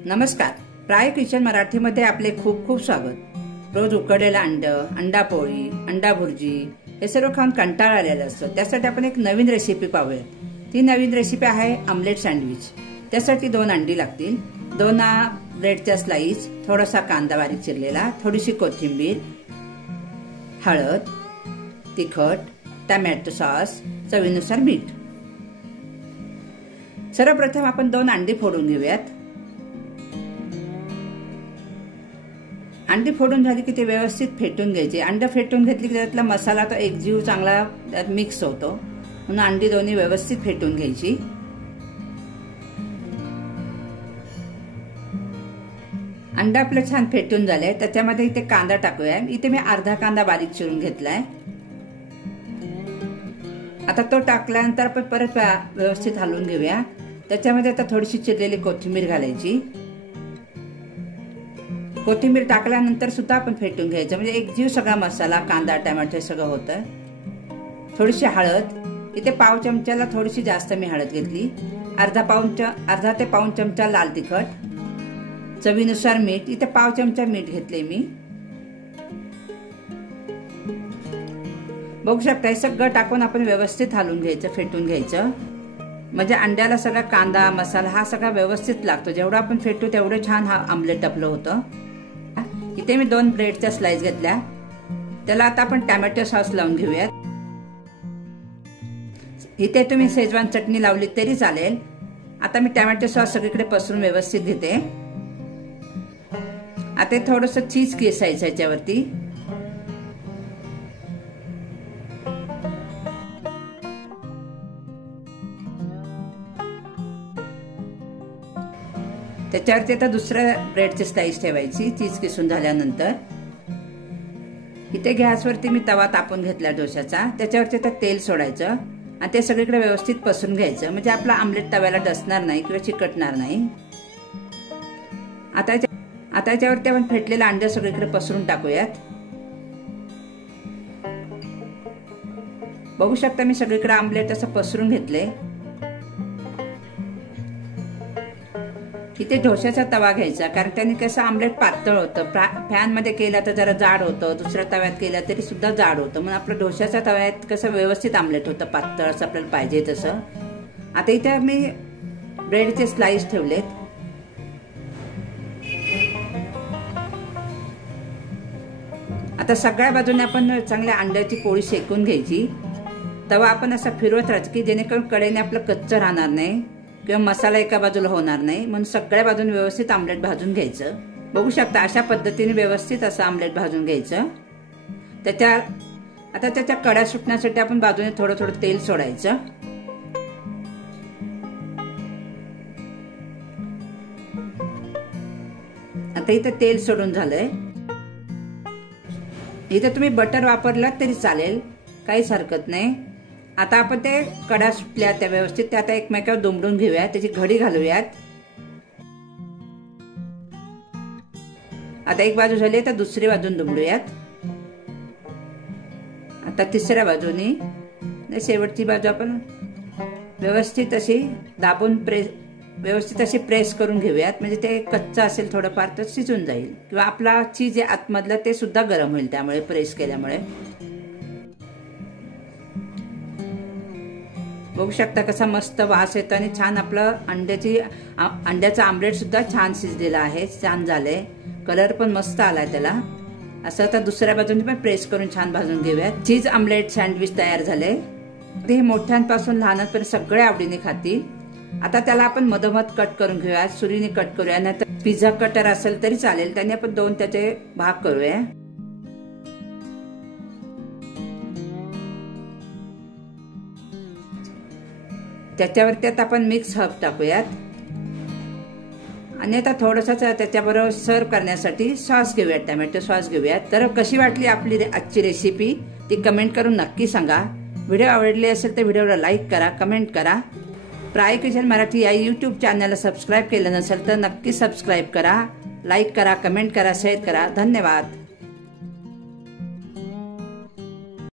नमस्कार, प्राय किचन मराठीमध्ये आपले खूप खूप स्वागत। रोज उकडलेला अंडा पोळी, अंडा भुर्जी हे सर्व खाऊन कंटाळा आलेला असतो। त्यासाठी आपण एक नवीन रेसिपी पाहूया। ती नवीन रेसिपी आहे ऑमलेट सँडविच। त्यासाठी 2 अंडी लागतील, 2 ब्रेडच्या स्लाइस, थोडासा कांदा बारीक चिरलेला, थोडीशी कोथिंबीर, हळद, तिखट, टोमॅटो सॉस, चवीनुसार मीठ। सर्वप्रथम आपण 2 अंडी फोडून घेऊयात। अंडी फोडून झाली की ते व्यवस्थित फेटून घ्यायचे। अंड फेटून घेतली की त्यातला मसाला तो एकजीव चांगला त्यात मिक्स होतो, म्हणून अंडी दोन्ही व्यवस्थित फेटून घ्यायची। अंड आपलं छान फेटून झालंय। त्याच्यामध्ये इथे कांदा टाकूया। इथे मी अर्धा कांदा बारीक चिरून घेतलाय। आता तो टाकल्यानंतर आपण परत व्यवस्थित हलवून घेऊया। त्याच्यामध्ये आता थोडीशी चिरलेली कोथिंबीर घालायची। कोथिंबीर टाकल्यानंतर सुद्धा आपण फेटून घ्यायचं, म्हणजे एकजीव सगळा मसाला, कांदा, टोमॅटो सगळं होतं। थोडीशी हळद, इथे पाव चमच्याला थोडीशी जास्त मी हळद घेतली। अर्धा ते पाऊण चमचा लाल तिखट, चवीनुसार मीठ, इथे पाव चमचा मीठ घेतले मी। बघू शकता हे सगळं टाकून आपण व्यवस्थित हलवून घ्यायचं, फेटून घ्यायचं, म्हणजे अंड्याला सगळा कांदा मसाला हा सगळा व्यवस्थित लागतो। जेवढं आपण फेटू तेवढं छान हा ऑमलेट आपलं होतं। इथे मी 2 ब्रेडच्या स्लाइस घेतल्या। त्याला आता आपण टोमॅटो सॉस लावून घेऊयात। इथे तुम्ही शेजवान चटणी लावली तरी चालेल। आता मी टोमॅटो सॉस सगळीकडे पसरून व्यवस्थित घेते। आता थोडंसं चीज किसायचं याच्यावरती। त्याच्यावरती आता दुसऱ्या ब्रेडची स्लाइस ठेवायची चीज किसून झाल्यानंतर। इथे गॅसवरती मी तवा तापून घेतला डोशाचा। त्याच्यावरती आता तेल सोडायचं आणि ते सगळीकडे व्यवस्थित पसरून घ्यायचं, म्हणजे आपला ऑमलेट तव्याला डसणार नाही किंवा चिकटणार नाही। आता याच्यावरती आपण फेटलेला अंडे सगळीकडे पसरून टाकूयात। बघू शकता मी सगळीकडे ऑमलेट असं पसरून घेतले। इथे डोशाचा तवा घ्यायचा, कारण त्याने कसं ऑमलेट पातळ होतं। पॅन मध्ये केला तर जरा जाड होतं, दुसऱ्या तव्यात केला तरी सुद्धा जाड होतं, म्हणून आपलं डोशाच्या तव्यात कसं व्यवस्थित ऑमलेट होतं, पातळ असं आपल्याला पाहिजे तसं। आता इथे मी ब्रेडचे स्लाइस ठेवलेत। आता सगळ्या बाजूने आपण चांगल्या अंड्याची पोळी शेकून घ्यायची। तवा आपण असा फिरवत राहायचं की जेणेकरून कडेने आपलं कच्चं राहणार नाही किंवा मसाला एका बाजूला होणार नाही, म्हणून सगळ्या बाजूने व्यवस्थित ऑमलेट भाजून घ्यायचं। बघू शकता अशा पद्धतीने व्यवस्थित असं ऑमलेट भाजून घ्यायचं। आता त्याच्या कड्या सुटण्यासाठी आपण बाजूने थोडं थोडं तेल सोडायचं। आता इथं तेल सोडून झालंय। इथे तुम्ही बटर वापरलात तरी चालेल, काहीच हरकत नाही। आता आपण ते कडा सुटल्या त्या व्यवस्थित त्या आता एकमेकावर दुमडून घेऊयात, त्याची घडी घालूयात। आता एक बाजू झाली तर दुसरी बाजून दुमडूयात। आता तिसऱ्या बाजूने शेवटची बाजू आपण व्यवस्थित अशी दाबून व्यवस्थित अशी प्रेस करून घेऊयात, म्हणजे ते कच्चं असेल थोडंफार तर शिजून जाईल, किंवा आपला चीज आहे आतमधलं ते सुद्धा गरम होईल त्यामुळे, प्रेस केल्यामुळे। बघू शकता कसा मस्त वास येतो आणि छान आपलं अंड्याचा ऑमलेट सुद्धा छान शिजलेला आहे, छान झालंय, कलर पण मस्त आलाय त्याला। असं आता दुसऱ्या बाजूने पण प्रेस करून छान भाजून घेऊयात। चीज ऑमलेट सँडविच तयार झाले। ते मोठ्यांपासून लहानांपर्यंत सगळे आवडीने खातील। आता त्याला आपण मधोमध कट करून घेऊया, सुरीने कट करूया, नाहीतर पिझ्झा कटर असेल तरी चालेल, त्याने आपण 2 त्याचे भाग करूया। त्याच्यावरती आता आपण मिक्स हर्ब टाकूयात आणि आता थोडंसं त्याच्याबरोबर सर्व करण्यासाठी सॉस घेऊयात, टोमॅटो सॉस घेऊयात। तर कशी वाटली आपली आजची रेसिपी ती कमेंट करून नक्की सांगा। व्हिडिओ आवडली असेल तर व्हिडिओला लाईक करा, कमेंट करा। प्राय किचन मराठी या यूट्यूब चॅनलला सबस्क्राईब केलं नसेल तर नक्की सबस्क्राईब करा, लाईक करा, कमेंट करा, शेअर करा। धन्यवाद।